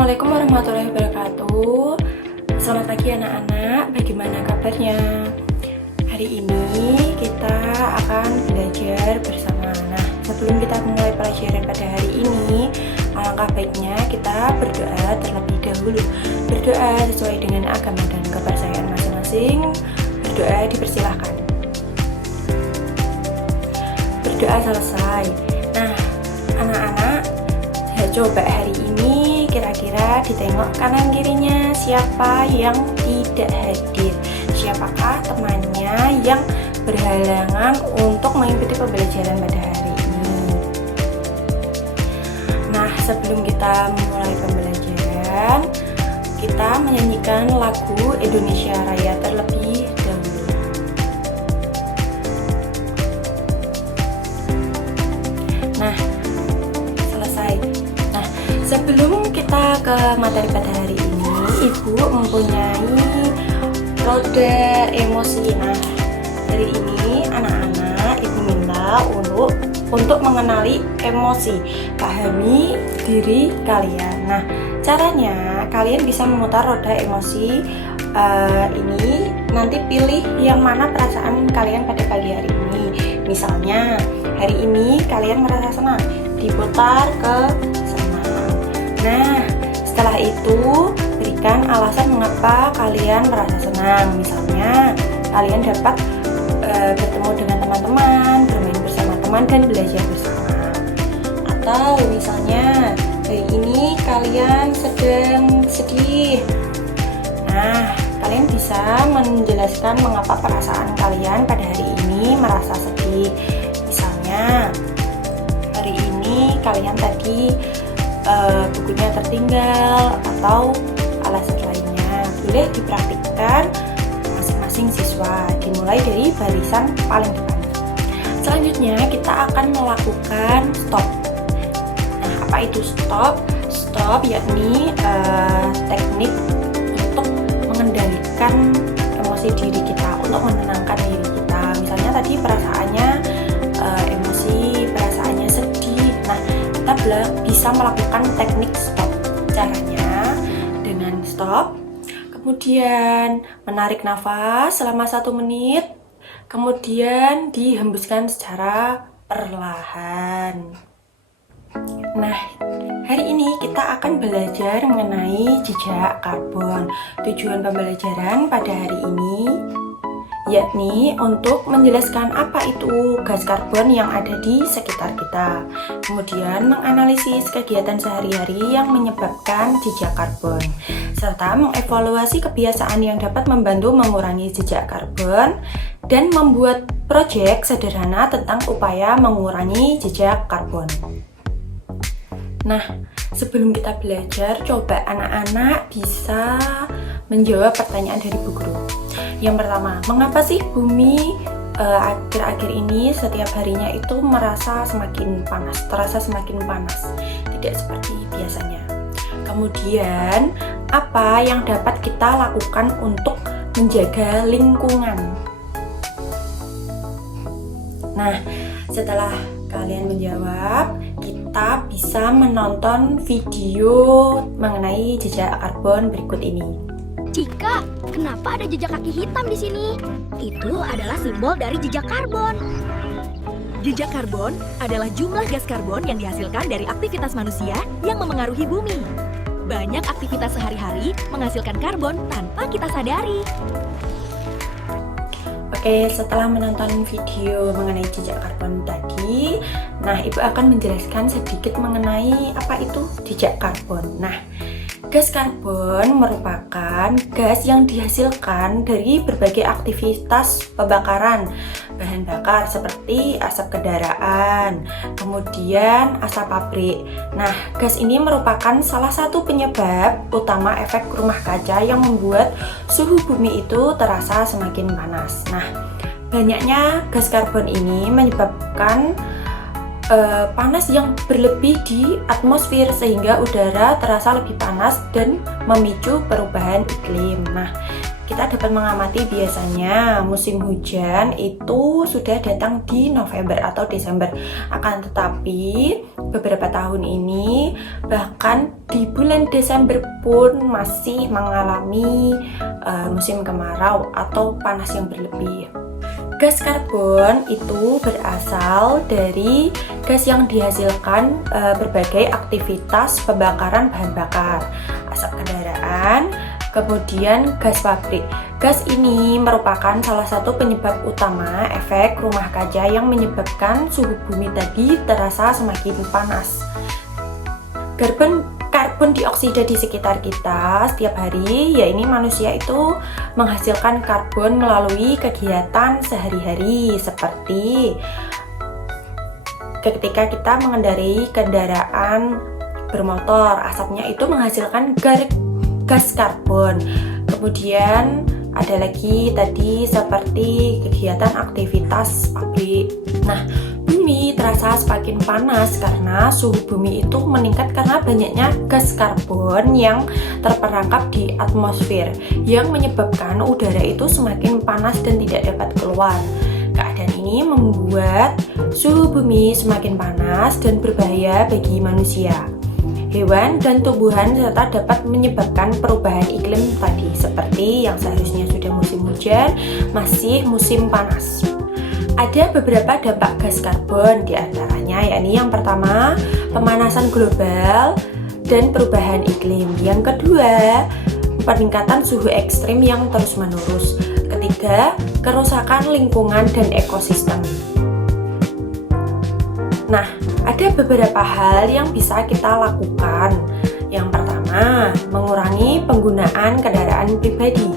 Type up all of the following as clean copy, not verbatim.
Assalamualaikum warahmatullahi wabarakatuh. Selamat pagi anak-anak, bagaimana kabarnya? Hari ini kita akan belajar bersama. Nah, sebelum kita mulai pelajaran pada hari ini, alangkah baiknya kita berdoa terlebih dahulu. Berdoa sesuai dengan agama dan kepercayaan masing-masing. Berdoa dipersilahkan. Berdoa selesai. Nah, anak-anak, coba hari ini kira-kira ditengok kanan kirinya siapa yang tidak hadir, siapakah temannya yang berhalangan untuk mengikuti pembelajaran pada hari ini. Nah, sebelum kita memulai pembelajaran, kita menyanyikan lagu Indonesia Raya terlebih dahulu. Nah, sebelum kita ke materi pada hari ini, Ibu mempunyai roda emosi. Nah, hari ini anak-anak Ibu minta untuk mengenali emosi, pahami diri kalian. Nah, caranya kalian bisa memutar roda emosi ini. Nanti pilih yang mana perasaan kalian pada pagi hari ini. Misalnya, hari ini kalian merasa senang, diputar ke nah, setelah itu berikan alasan mengapa kalian merasa senang. Misalnya, kalian dapat bertemu dengan teman-teman, bermain bersama teman, dan belajar bersama. Atau misalnya, hari ini kalian sedang sedih. Nah, kalian bisa menjelaskan mengapa perasaan kalian pada hari ini merasa sedih. Misalnya, hari ini kalian tadi bukunya tertinggal atau alasan lainnya. Boleh dipraktikkan masing-masing siswa, dimulai dari barisan paling depan. Selanjutnya kita akan melakukan stop. Nah, apa itu stop? Stop yakni teknik untuk mengendalikan emosi diri kita, untuk menenangkan diri kita. Misalnya tadi perasaannya perasaannya sedih. Nah, kita bisa melakukan teknik stop. Caranya dengan stop, kemudian menarik nafas selama 1 menit, kemudian dihembuskan secara perlahan. Nah, hari ini kita akan belajar mengenai jejak karbon. Tujuan pembelajaran pada hari ini yakni untuk menjelaskan apa itu gas karbon yang ada di sekitar kita, kemudian menganalisis kegiatan sehari-hari yang menyebabkan jejak karbon, serta mengevaluasi kebiasaan yang dapat membantu mengurangi jejak karbon, dan membuat proyek sederhana tentang upaya mengurangi jejak karbon. Nah, sebelum kita belajar, coba anak-anak bisa menjawab pertanyaan dari Bu Guru. Yang pertama, mengapa sih bumi akhir-akhir ini setiap harinya itu terasa semakin panas, tidak seperti biasanya. Kemudian, apa yang dapat kita lakukan untuk menjaga lingkungan? Nah, setelah kalian menjawab, kita bisa menonton video mengenai jejak karbon berikut ini. Cika, kenapa ada jejak kaki hitam di sini? Itu adalah simbol dari jejak karbon. Jejak karbon adalah jumlah gas karbon yang dihasilkan dari aktivitas manusia yang memengaruhi bumi. Banyak aktivitas sehari-hari menghasilkan karbon tanpa kita sadari. Oke, setelah menonton video mengenai jejak karbon tadi, nah Ibu akan menjelaskan sedikit mengenai apa itu jejak karbon. Nah, gas karbon merupakan gas yang dihasilkan dari berbagai aktivitas pembakaran bahan bakar seperti asap kendaraan, kemudian asap pabrik. Nah, gas ini merupakan salah satu penyebab utama efek rumah kaca yang membuat suhu bumi itu terasa semakin panas. Nah, banyaknya gas karbon ini menyebabkan panas yang berlebih di atmosfer sehingga udara terasa lebih panas dan memicu perubahan iklim. Nah, kita dapat mengamati biasanya musim hujan itu sudah datang di November atau Desember. Akan tetapi beberapa tahun ini, bahkan di bulan Desember pun masih mengalami musim kemarau atau panas yang berlebih. Gas karbon itu berasal dari gas yang dihasilkan berbagai aktivitas pembakaran bahan bakar, asap kendaraan, kemudian gas pabrik. Gas ini merupakan salah satu penyebab utama efek rumah kaca yang menyebabkan suhu bumi tadi terasa semakin panas. Karbon dioksida di sekitar kita setiap hari, ya ini manusia itu menghasilkan karbon melalui kegiatan sehari-hari seperti ketika kita mengendarai kendaraan bermotor, asapnya itu menghasilkan gas karbon. Kemudian ada lagi tadi seperti kegiatan aktivitas pabrik. Nah, bumi terasa semakin panas karena suhu bumi itu meningkat karena banyaknya gas karbon yang terperangkap di atmosfer yang menyebabkan udara itu semakin panas dan tidak dapat keluar. Keadaan ini membuat suhu bumi semakin panas dan berbahaya bagi manusia, hewan, dan tumbuhan, serta dapat menyebabkan perubahan iklim tadi, seperti yang seharusnya sudah musim hujan, masih musim panas. Ada beberapa dampak gas karbon, diantaranya yakni yang pertama, pemanasan global dan perubahan iklim. Yang kedua, peningkatan suhu ekstrim yang terus-menerus. Ketiga, kerusakan lingkungan dan ekosistem. Nah, ada beberapa hal yang bisa kita lakukan. Yang pertama, mengurangi penggunaan kendaraan pribadi.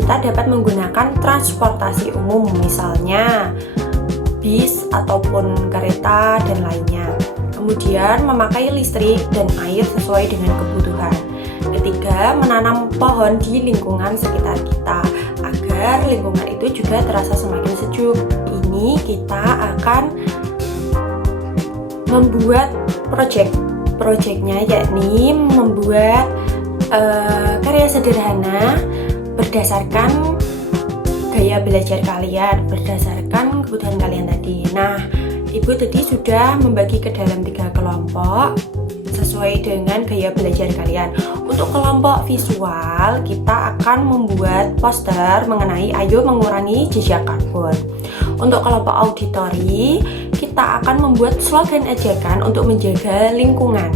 Kita dapat menggunakan transportasi umum, misalnya bis ataupun kereta dan lainnya. Kemudian, memakai listrik dan air sesuai dengan kebutuhan. Ketiga, menanam pohon di lingkungan sekitar kita agar lingkungan itu juga terasa semakin sejuk. Ini kita akan membuat proyeknya, yakni membuat karya sederhana berdasarkan gaya belajar kalian, berdasarkan kebutuhan kalian tadi. Nah, Ibu tadi sudah membagi ke dalam 3 kelompok sesuai dengan gaya belajar kalian. Untuk kelompok visual, kita akan membuat poster mengenai ayo mengurangi jejak karbon. Untuk kelompok auditori, kita akan membuat slogan ajakan untuk menjaga lingkungan.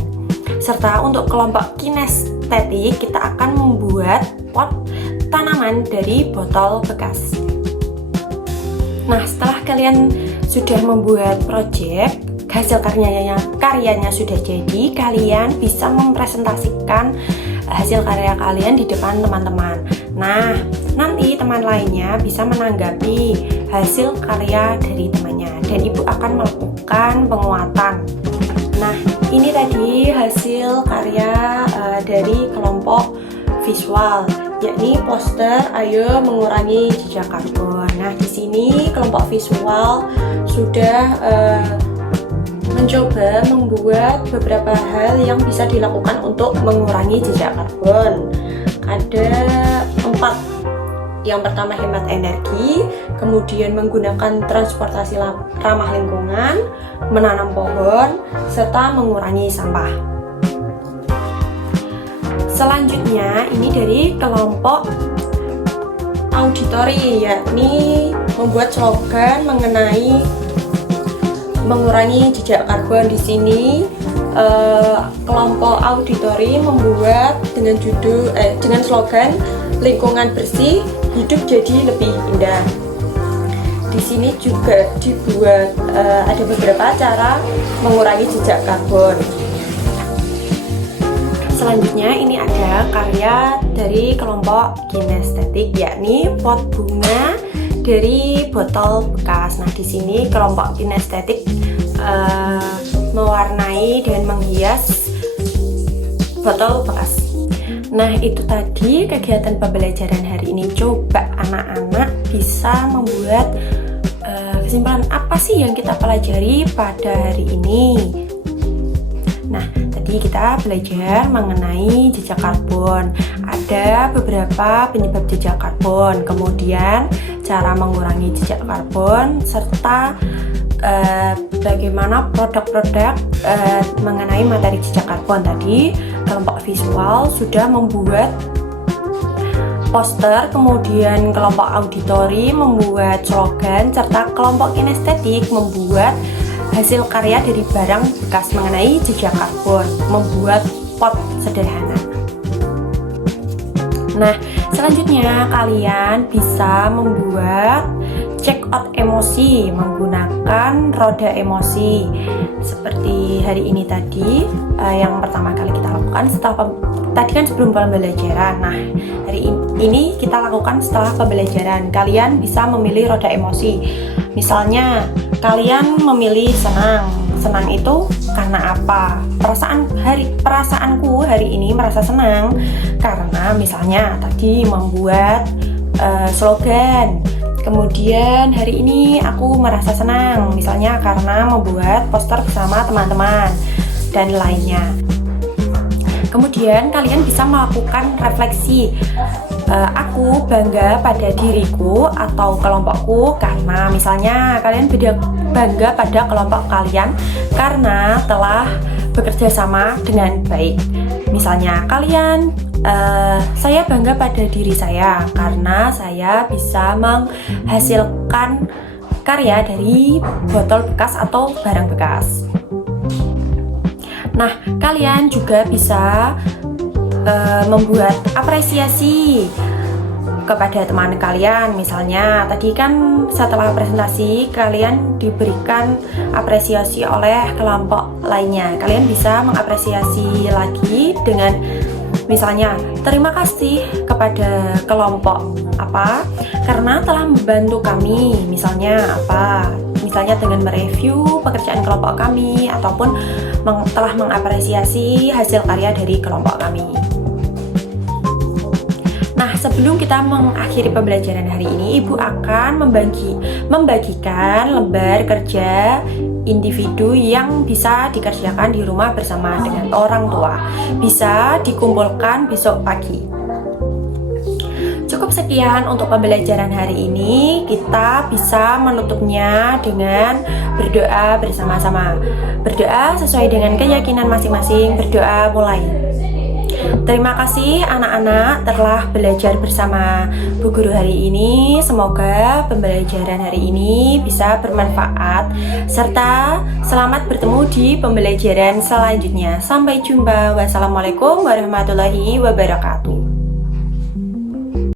Serta untuk kelompok kinestetik, kita akan membuat pot tanaman dari botol bekas. Nah, setelah kalian sudah membuat proyek, hasil karyanya sudah jadi, kalian bisa mempresentasikan hasil karya kalian di depan teman-teman. Nah, nanti teman lainnya bisa menanggapi hasil karya dari temannya dan Ibu akan melakukan penguatan. Nah, ini tadi hasil karya dari kelompok visual, yakni poster ayo mengurangi jejak karbon. Nah, di sini kelompok visual sudah mencoba membuat beberapa hal yang bisa dilakukan untuk mengurangi jejak karbon. Ada 4. Yang pertama, hemat energi, kemudian menggunakan transportasi ramah lingkungan, menanam pohon, serta mengurangi sampah. Selanjutnya, ini dari kelompok auditori, yakni membuat slogan mengenai mengurangi jejak karbon. Di sini kelompok auditori membuat dengan slogan lingkungan bersih, hidup jadi lebih indah. Di sini juga dibuat ada beberapa cara mengurangi jejak karbon. Selanjutnya ini ada karya dari kelompok kinestetik, yakni pot bunga dari botol bekas. Nah, di sini kelompok kinestetik mewarnai dan menghias botol bekas. Nah, itu tadi kegiatan pembelajaran hari ini. Coba anak-anak bisa membuat kesimpulan apa sih yang kita pelajari pada hari ini. Nah, tadi kita belajar mengenai jejak karbon. Ada beberapa penyebab jejak karbon, kemudian cara mengurangi jejak karbon, serta bagaimana produk-produk mengenai materi jejak karbon. Tadi kelompok visual sudah membuat poster, kemudian kelompok auditori membuat slogan, serta kelompok kinestetik membuat hasil karya dari barang bekas mengenai jejak karbon, membuat pot sederhana. Nah, selanjutnya kalian bisa membuat check out emosi menggunakan roda emosi seperti hari ini tadi. Yang pertama kali kita lakukan tadi kan sebelum pembelajaran. Nah, hari ini kita lakukan setelah pembelajaran. Kalian bisa memilih roda emosi. Misalnya kalian memilih senang. Senang itu karena apa? Perasaanku hari ini merasa senang karena misalnya tadi membuat slogan. Kemudian hari ini aku merasa senang misalnya karena membuat poster bersama teman-teman dan lainnya. Kemudian kalian bisa melakukan refleksi. Aku bangga pada diriku atau kelompokku karena misalnya kalian bangga pada kelompok kalian karena telah bekerja sama dengan baik. Misalnya kalian saya bangga pada diri saya karena saya bisa menghasilkan karya dari botol bekas atau barang bekas. Nah, kalian juga bisa membuat apresiasi kepada teman kalian. Misalnya tadi kan setelah presentasi kalian diberikan apresiasi oleh kelompok lainnya. Kalian bisa mengapresiasi lagi dengan misalnya terima kasih kepada kelompok apa karena telah membantu kami, misalnya apa, misalnya dengan mereview pekerjaan kelompok kami ataupun telah mengapresiasi hasil karya dari kelompok kami. Nah, sebelum kita mengakhiri pembelajaran hari ini, Ibu akan membagikan lembar kerja individu yang bisa dikerjakan di rumah bersama dengan orang tua. Bisa dikumpulkan besok pagi. Cukup sekian untuk pembelajaran hari ini. Kita bisa menutupnya dengan berdoa bersama-sama. Berdoa sesuai dengan keyakinan masing-masing. Berdoa mulai. Terima kasih anak-anak telah belajar bersama Bu Guru hari ini. Semoga pembelajaran hari ini bisa bermanfaat serta selamat bertemu di pembelajaran selanjutnya. Sampai jumpa. Wassalamualaikum warahmatullahi wabarakatuh.